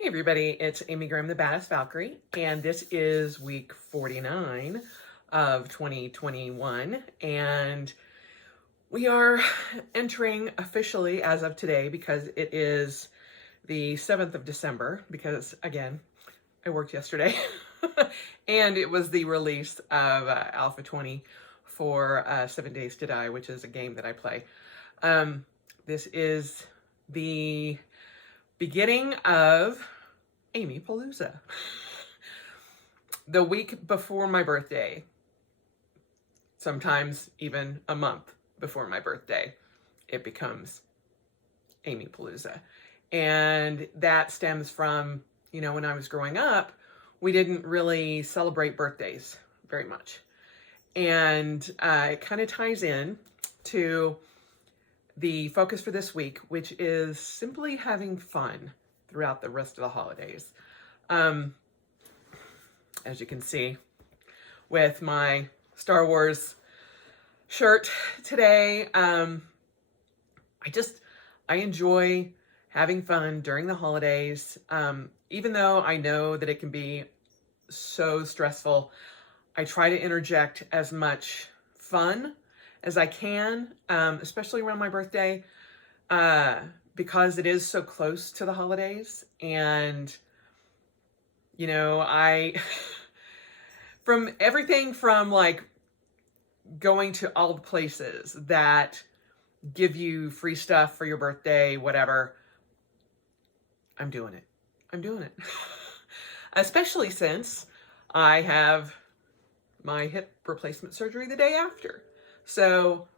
Hey everybody, it's Amy Graham, the Badass Valkyrie, and this is week 49 of 2021, and we are entering officially as of today because it is the 7th of December, because again, I worked yesterday, and it was the release of Alpha 20 for 7 Days to Die, which is a game that I play. This is the beginning of AmyPalooza. The week before my birthday, sometimes even a month before my birthday, it becomes AmyPalooza. And that stems from, when I was growing up, we didn't really celebrate birthdays very much. And it kind of ties in to the focus for this week, which is simply having fun throughout the rest of the holidays. As you can see with my Star Wars shirt today, I enjoy having fun during the holidays. Even though I know that it can be so stressful, I try to interject as much fun as I can, especially around my birthday, because it is so close to the holidays. And, from everything from like going to all the places that give you free stuff for your birthday, whatever, I'm doing it. Especially since I have my hip replacement surgery the day after. So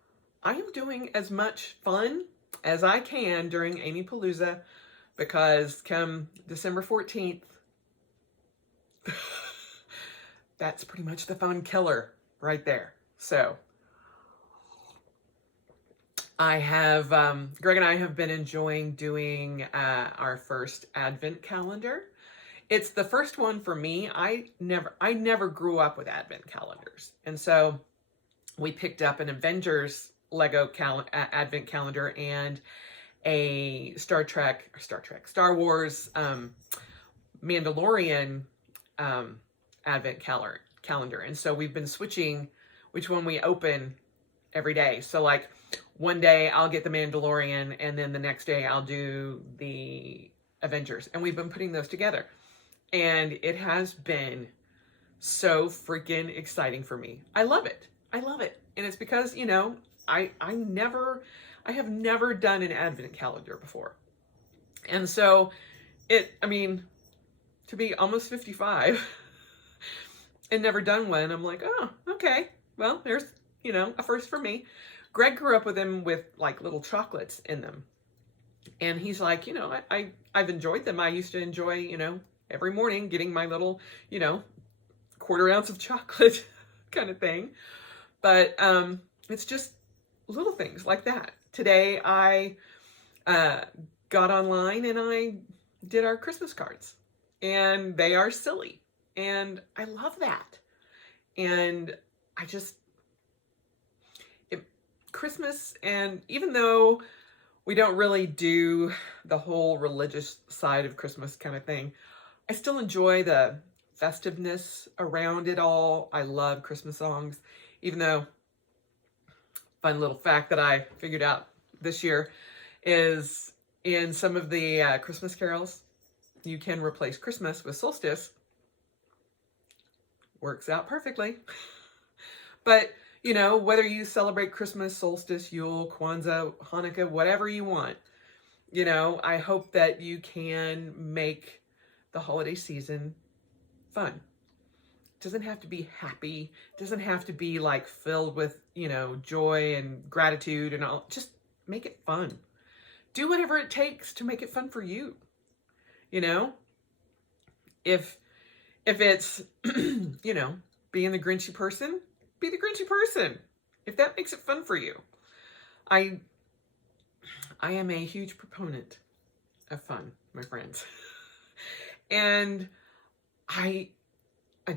I am doing as much fun as I can during AmyPalooza, because come December 14th, that's pretty much the fun killer right there. So I have, Greg and I have been enjoying doing our first Advent calendar. It's the first one for me. I never grew up with Advent calendars. And so we picked up an Avengers Lego Advent calendar and a Star Wars Mandalorian Advent calendar. And so we've been switching which one we open every day. So like one day I'll get the Mandalorian, and then the next day I'll do the Avengers. And we've been putting those together. And it has been so freaking exciting for me. I love it. And it's because, I have never done an Advent calendar before. And so to be almost 55 and never done one, I'm like, oh, okay. Well, there's, a first for me. Greg grew up with them with like little chocolates in them. And he's like, I've enjoyed them. I used to enjoy, every morning getting my little, quarter ounce of chocolate kind of thing. But it's just little things like that. Today I got online and I did our Christmas cards, and they are silly, and I love that. And Christmas, and even though we don't really do the whole religious side of Christmas kind of thing, I still enjoy the festiveness around it all. I love Christmas songs, even though, fun little fact that I figured out this year is in some of the Christmas carols, you can replace Christmas with solstice. Works out perfectly. But, whether you celebrate Christmas, solstice, Yule, Kwanzaa, Hanukkah, whatever you want, I hope that you can make the holiday season fun. It doesn't have to be happy. It doesn't have to be like filled with, joy and gratitude and all. Just make it fun. Do whatever it takes to make it fun for you. If it's, being the Grinchy person, be the Grinchy person. If that makes it fun for you. I am a huge proponent of fun, my friends. And I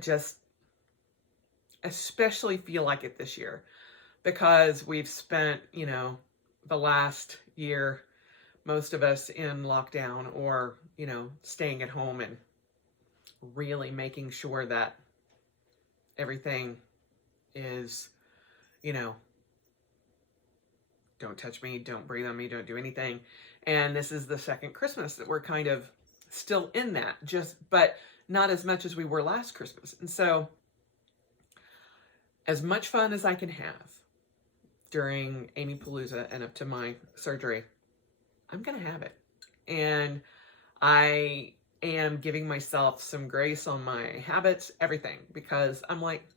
just especially feel like it this year, because we've spent, the last year, most of us in lockdown or staying at home and really making sure that everything is, don't touch me, don't breathe on me, don't do anything. And this is the second Christmas that we're kind of still in that, but not as much as we were last Christmas. And so as much fun as I can have during AmyPalooza and up to my surgery, I'm going to have it. And I am giving myself some grace on my habits, everything, because I'm like,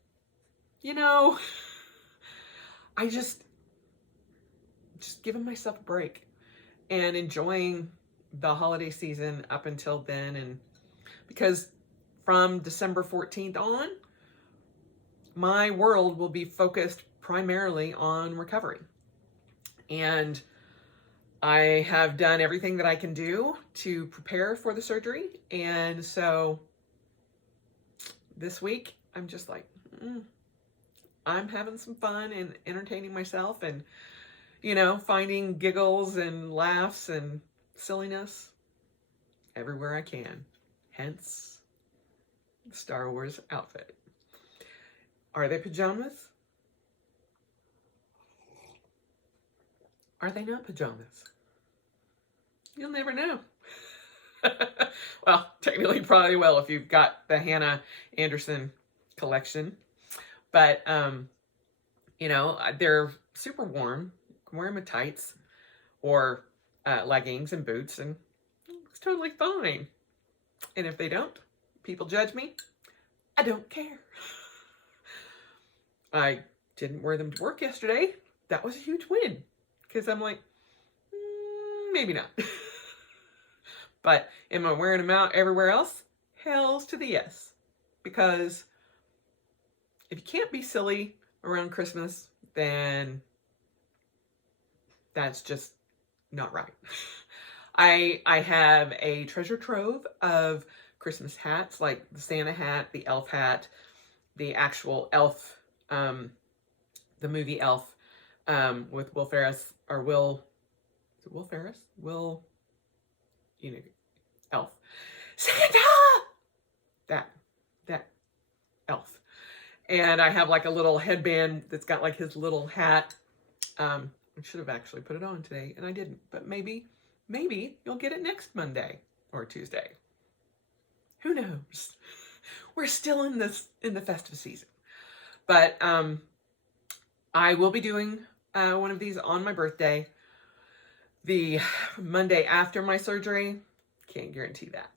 I just giving myself a break and enjoying the holiday season up until then. And because from December 14th on, my world will be focused primarily on recovery. And I have done everything that I can do to prepare for the surgery. And so this week, I'm just like, I'm having some fun and entertaining myself and, finding giggles and laughs and silliness everywhere I can. Hence, the Star Wars outfit. Are they pajamas? Are they not pajamas? You'll never know. Well, technically probably will if you've got the Hannah Anderson collection. But, they're super warm. You can wear them with tights or leggings and boots, and it's totally fine. And if they don't, people judge me. I don't care. I didn't wear them to work yesterday. That was a huge win because I'm like, maybe not. But am I wearing them out everywhere else? Hells to the yes. Because if you can't be silly around Christmas, then that's just not right. I have a treasure trove of Christmas hats, like the Santa hat, the elf hat, the actual elf, the movie Elf, with Will Ferrell, or Will, is it Will Ferrell? Elf. Santa! That elf. And I have like a little headband that's got like his little hat. I should have actually put it on today and I didn't, but maybe you'll get it next Monday or Tuesday. Who knows? We're still in the festive season. But I will be doing one of these on my birthday. The Monday after my surgery, can't guarantee that.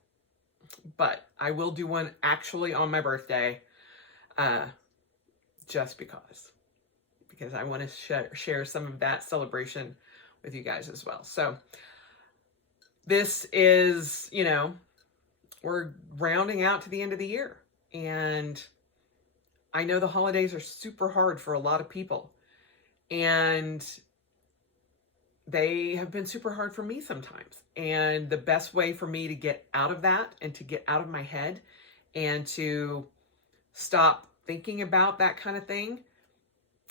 But I will do one actually on my birthday, just because I want to share some of that celebration with you guys as well. So this is, we're rounding out to the end of the year. And I know the holidays are super hard for a lot of people. And they have been super hard for me sometimes. And the best way for me to get out of that and to get out of my head and to stop thinking about that kind of thing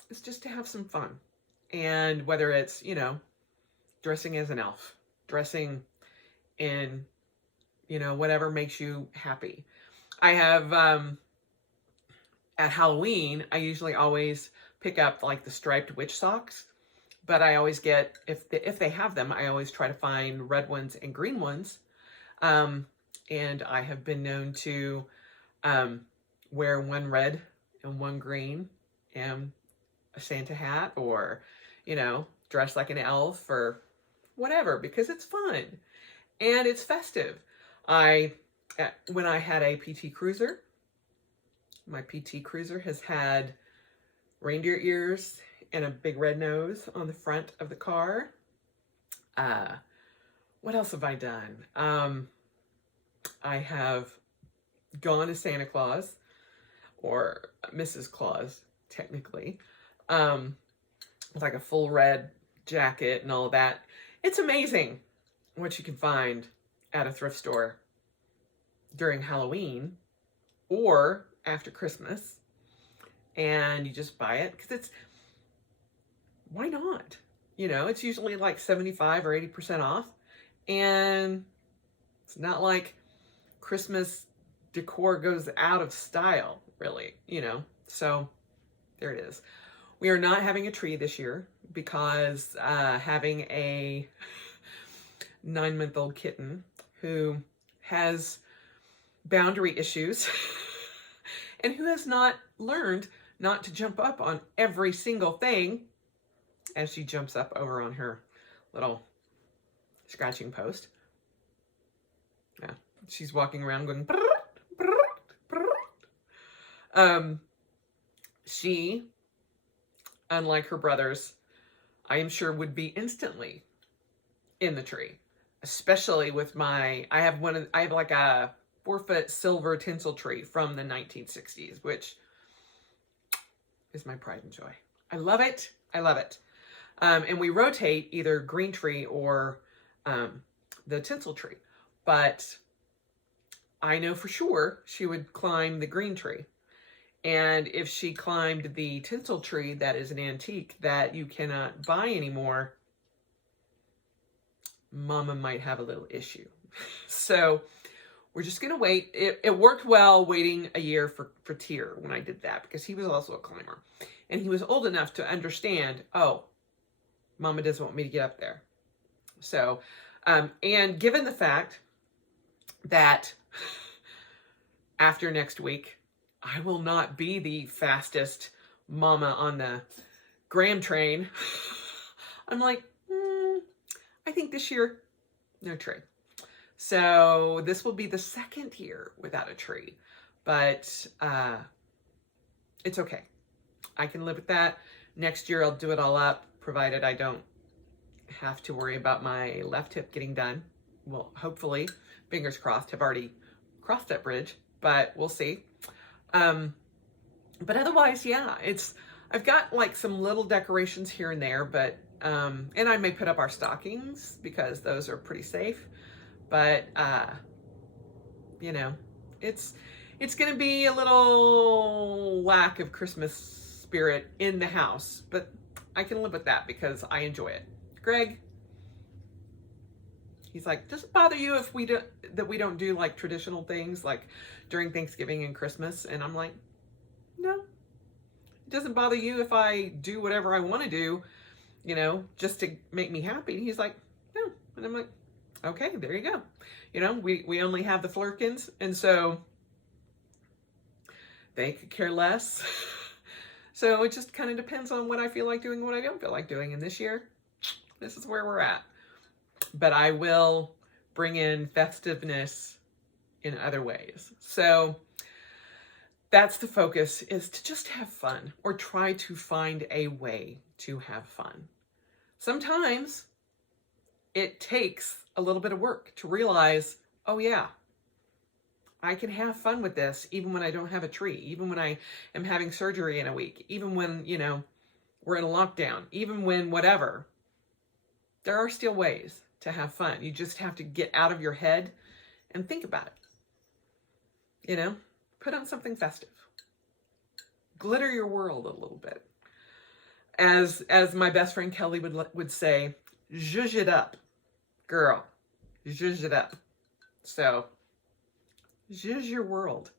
is just to have some fun. And whether it's, dressing as an elf, dressing in, whatever makes you happy. I have, at Halloween, I usually always pick up like the striped witch socks. But I always get, if they have them, I always try to find red ones and green ones. And I have been known to wear one red and one green and a Santa hat, or, dress like an elf or whatever, because it's fun and it's festive. When I had a PT Cruiser, my PT Cruiser has had reindeer ears and a big red nose on the front of the car. What else have I done? I have gone as Santa Claus, or Mrs. Claus, technically, with like a full red jacket and all of that. It's amazing what you can find at a thrift store during Halloween or after Christmas. And you just buy it because why not? It's usually like 75 or 80% off. And It's not like Christmas decor goes out of style, really, you know. So there it is. We are not having a tree this year because having a 9-month-old kitten who has boundary issues and who has not learned not to jump up on every single thing as she jumps up over on her little scratching post. Yeah, she's walking around going, she, unlike her brothers, I am sure would be instantly in the tree, especially with I have like a 4-foot silver tinsel tree from the 1960s, which is my pride and joy. I love it. I love it. And we rotate either green tree or the tinsel tree, but I know for sure she would climb the green tree. And if she climbed the tinsel tree, that is an antique that you cannot buy anymore, Mama might have a little issue. So we're just going to wait. It worked well waiting a year for Tyr when I did that, because he was also a climber. And he was old enough to understand, oh, Mama doesn't want me to get up there. So, and given the fact that after next week, I will not be the fastest mama on the Graham train, I'm like, I think this year, no tree. So this will be the 2nd year without a tree, but it's okay. I can live with that. Next year I'll do it all up, provided I don't have to worry about my left hip getting done. Well, hopefully, fingers crossed, have already crossed that bridge, but we'll see. But otherwise, yeah, I've got like some little decorations here and there, but, and I may put up our stockings because those are pretty safe, but, you know, it's going to be a little lack of Christmas spirit in the house, but I can live with that because I enjoy it. Greg, he's like, does it bother you if we don't do like traditional things like during Thanksgiving and Christmas? And I'm like, no, it doesn't bother you if I do whatever I want to do, you know, just to make me happy. And he's like, no. And I'm like, okay, there you go. You know, we only have the Flurkins, and so they could care less. So it just kind of depends on what I feel like doing, what I don't feel like doing. And this year, this is where we're at. But I will bring in festiveness in other ways. So that's the focus, is to just have fun, or try to find a way to have fun. Sometimes it takes a little bit of work to realize, oh yeah, I can have fun with this even when I don't have a tree, even when I am having surgery in a week, even when, you know, we're in a lockdown, even when whatever. There are still ways to have fun. You just have to get out of your head and think about it. You know, put on something festive. Glitter your world a little bit. As my best friend Kelly would say, zhuzh it up, girl, zhuzh it up. So, zhuzh your world.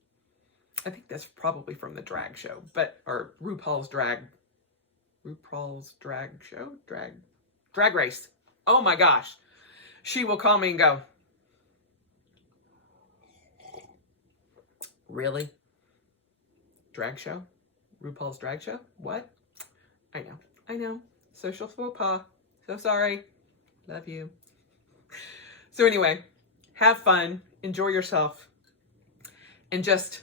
I think that's probably from the drag show, or RuPaul's drag show? Drag race. Oh my gosh. She will call me and go, really? Drag show? RuPaul's drag show? What? I know. Social faux pas. So sorry. Love you. So anyway, have fun. Enjoy yourself. And just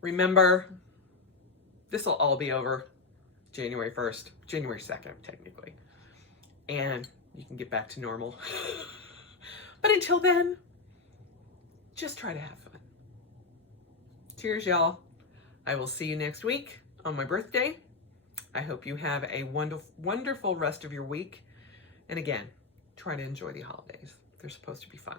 remember, this will all be over January 1st, January 2nd, technically. And you can get back to normal. But until then, just try to have fun. Cheers, y'all. I will see you next week on my birthday. I hope you have a wonderful rest of your week. And again, try to enjoy the holidays. They're supposed to be fun.